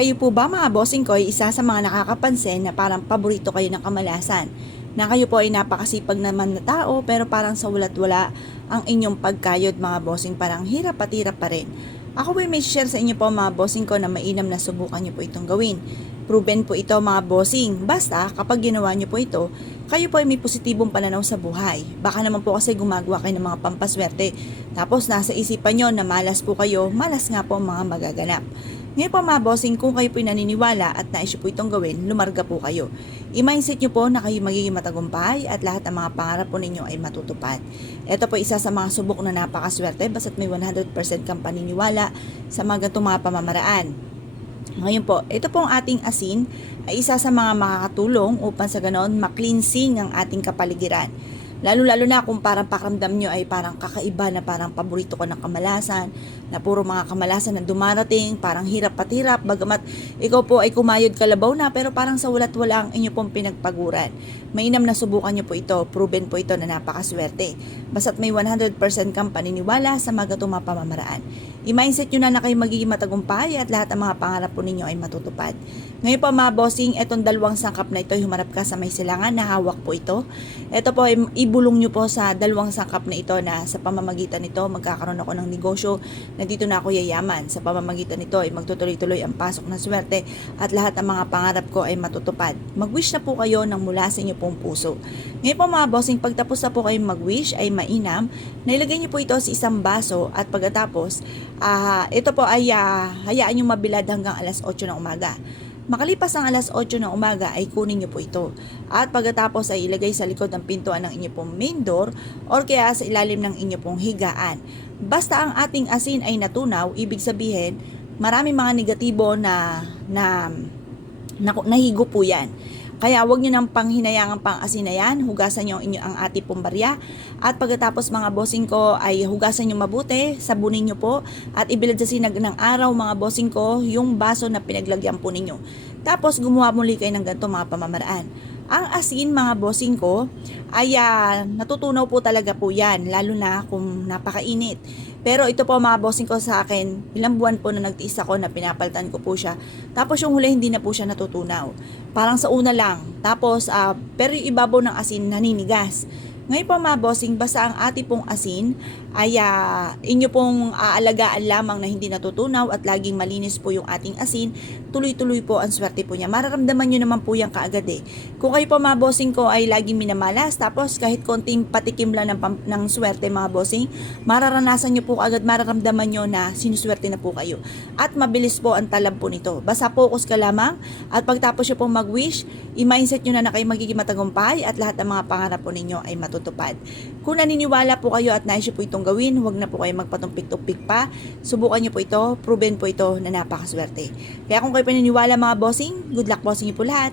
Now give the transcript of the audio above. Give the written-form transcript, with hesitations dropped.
Kayo po ba mga bossing ko ay isa sa mga nakakapansin na parang paborito kayo ng kamalasan? Na kayo po ay napakasipag naman na tao pero parang sa walat wala ang inyong pagkayod mga bossing, parang hirap at hirap pa rin. Ako po may share sa inyo po mga bossing ko na mainam na subukan nyo po itong gawin. Proven po ito mga bossing. Basta kapag ginawa nyo po ito, kayo po ay may positibong pananaw sa buhay. Baka naman po kasi gumagawa kayo ng mga pampaswerte. Tapos nasa isipan nyo na malas po kayo, malas nga po ang mga magaganap. Ngayon po mga bossing, kung kayo po'y naniniwala at nais po itong gawin, lumarga po kayo. I-mindset nyo po na kayo magiging matagumpay at lahat ng mga pangarap po ninyo ay matutupad. Ito po isa sa mga subok na napakaswerte basta't may 100% kang paniniwala sa mga ganitong mga pamamaraan. Ngayon po, ito pong ating asin ay isa sa mga makakatulong upang sa ganoon makleansing ang ating kapaligiran. Lalo-lalo na kung parang pakiramdam nyo ay parang kakaiba na parang paborito ko ng kamalasan, na puro mga kamalasan na dumarating, parang hirap at hirap, bagamat ikaw po ay kumayod kalabaw na pero parang sa walat wala ang inyo pong pinagpaguran. Mainam na subukan nyo po ito, proven po ito na napakaswerte. Basta't may 100% kang paniniwala sa mga gatong mga pamamaraan. I-mindset nyo na kayo magiging matagumpay at lahat ng mga pangarap po ninyo ay matutupad. Ngayon po mga bossing, etong dalawang sangkap na ito, humarap ka sa may silangan na hawak po ito. Ito po ay ibulong nyo po sa dalawang sangkap na ito na sa pamamagitan nito magkakaroon ako ng negosyo na dito na ako yayaman. Sa pamamagitan nito ay magtutuloy-tuloy ang pasok ng swerte at lahat ng mga pangarap ko ay matutupad. Mag-wish na po kayo ng mula sa inyo pong puso. Ngayon po mga bossing, pagtapos na po kayong mag-wish ay mainam na ilagay nyo po ito sa isang baso at pagkatapos ito po ay hayaan nyo mabilad hanggang alas 8 ng umaga. Makalipas ang alas 8 ng umaga ay kunin nyo po ito. At pagkatapos ay ilagay sa likod ng pintuan ng inyo pong main door or kaya sa ilalim ng inyo pong higaan. Basta ang ating asin ay natunaw, ibig sabihin marami mga negatibo na nahigo po yan. Kaya huwag nyo nang panghinayangan pang asin na yan, hugasan nyo ang ating pong barya. At pagkatapos mga bossing ko ay hugasan nyo mabuti, sabunin nyo po at ibilad sa sinag ng araw mga bossing ko yung baso na pinaglagyan po ninyo. Tapos gumawa muli kayo ng ganito mga pamamaraan. Ang asin mga bossing ko ay natutunaw po talaga po yan, lalo na kung napakainit. Pero ito po mga bossing ko sa akin, ilang buwan po na nagtiis ako na pinapalitan ko po siya. Tapos yung huli hindi na po siya natutunaw. Parang sa una lang. Tapos pero yung ibabaw ng asin naninigas. Ngayon po mga bossing, basta ang ating pong asin ay inyo pong aalagaan lamang na hindi natutunaw at laging malinis po yung ating asin, tuloy-tuloy po ang swerte po niya. Mararamdaman nyo naman po yan kaagad eh. Kung kayo po mga bossing ko ay laging minamalas, tapos kahit konting patikim lang ng swerte mga bossing, mararanasan nyo po kaagad, mararamdaman nyo na sinuswerte na po kayo. At mabilis po ang talab po nito. Basta focus ka lamang at pagtapos nyo pong mag-wish, i-mindset nyo na kayo magiging matagumpay at lahat ng mga pangarap po ninyo ay matutupad. Kung naniniwala po kayo at nais nyo po itong gawin, huwag na po kayo magpatumpik-tumpik pa. Subukan nyo po ito, proven po ito na napakaswerte. Kaya kung kayo paniniwala mga bossing, good luck bossing nyo po lahat.